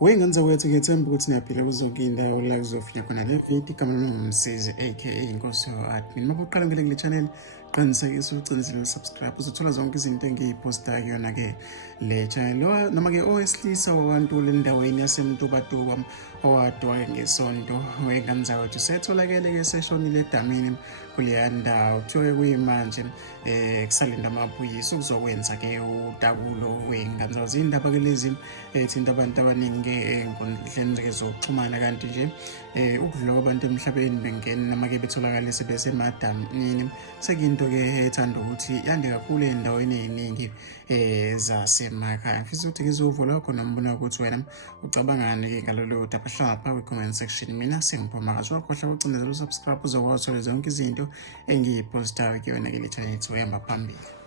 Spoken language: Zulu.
Wengenza kwethu ngethemba ukuthi niyaphila kuzoke indawo la kuzofika khona le video igama lami ngumsizi aka inkosi admin. Uma uqala ngale kule channel qinisekisa ucinzile subscribe uzothola zonke izinto engiyiphosta kuyona ke le channel. Noma ke owesilisa wabantu le ndaweni yaseMtuba owadwa ngesonto wengenza kwethu usetholakele ke eseshonile edamini kuleya ndawo kuthiwa kuyimanje kusalinda amaphoyisa ukuzokwenza ke udabulo wengenza izindaba ke lezi ethinta abantu abaningi enkundleni zokuxhumana kanti nje ukudloba abantu emhlabeni bengena noma ke betholakala sebesemadamini sekuyinto ke ethanda ukuthi yande kakhulu endaweni eziningi zasemakhaya. Mfisa ukuthi ngizovula lokho nombono ukuthi wena ucabangani ngalolu daba. Hlala lapha kwi-comment section. Mina sengiphuma kahle wakhohlwa ukucindezela usubscribe uzokwazi ukuthola zonke izinto engiyiphostayo kuyona ke le channel yethu ehamba phambili.